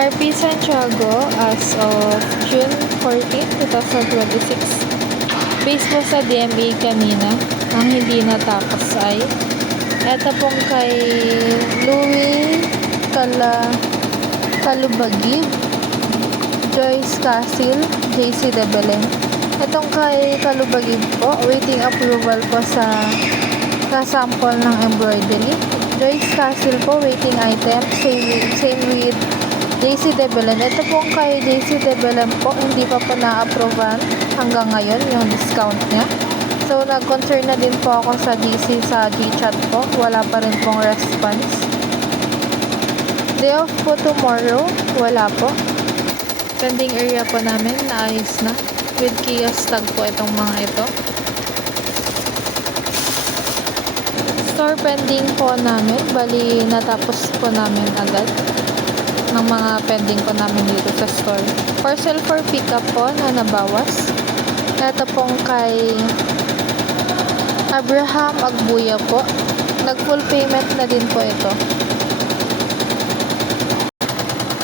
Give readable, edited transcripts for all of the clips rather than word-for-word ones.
RP Santiago as of June 14, 2026. Base po sa DMA kanina, ang hindi natapos ay eto pong kay Louie Calubagib, Joyce Casil, JC De Belen. Itong kay Calubagib po, waiting approval po sa sample ng embroidery. Joyce Casil po, waiting item. Same with JC De Belen. Ito pong kay JC De Belen po, hindi pa po na-approval hanggang ngayon yung discount niya. So, nag-concern na din po ako sa GC sa GChat po. Wala pa rin pong response. Day off po tomorrow. Wala po. Pending area po namin. Naayos na. With kiosk tag po itong mga ito. Store pending po namin. Bali, natapos po namin agad ng mga pending po namin dito sa store. Parcel for pickup po na nabawas. Ito pong kay Abraham Agbuya po. Nag-full payment na din po ito.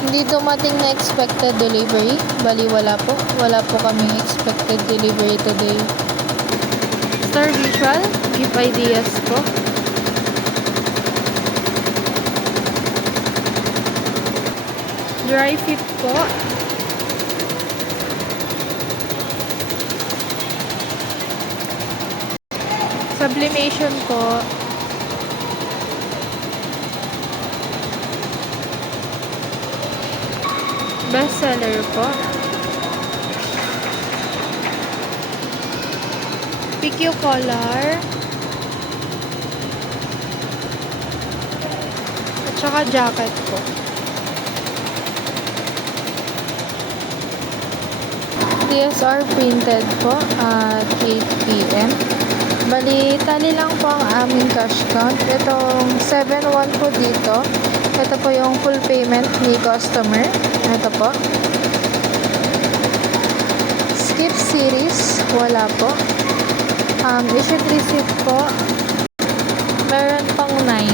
Hindi dumating na expected delivery. Bali, wala po. Wala po kaming expected delivery today. Star Visual, give ideas po. Dry fit po. Sublimation po. Bestseller po. PQ collar. At saka jacket po. DSR printed po at 8 PM. Bali, tali lang po ang aming cash count. Itong 7-1 po dito. Ito po yung full payment ni customer. Ito po. Skip series, wala po. Issued receipt po, meron pang 9.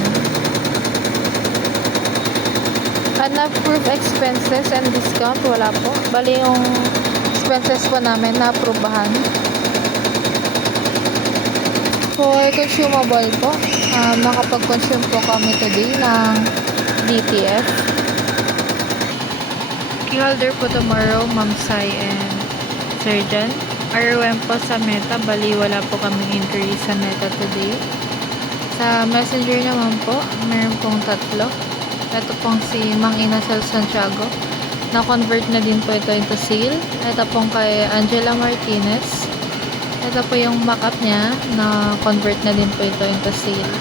Unapproved expenses and discount, wala po. Bali yung expenses po namin na-approbahan. For consumable po, nakapag-consume po kami today ng DTF. Key-holder po tomorrow, Ma'am Sai and Surgeon. ROM po sa Meta, bali wala po kaming inquiry sa Meta today. Sa Messenger naman po, meron pong 3. Ito pong si Mang Inasal Santiago. Na-convert na din po ito into sale. Ito pong kay Angela Martinez. Ito po yung mock-up niya, na-convert na din po ito into sale.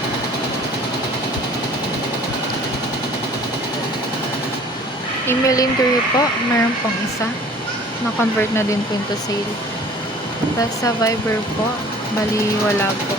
Email inquiry po, meron pong isa. Na-convert na din po into sale. Tapos sa Viber po, bali wala po.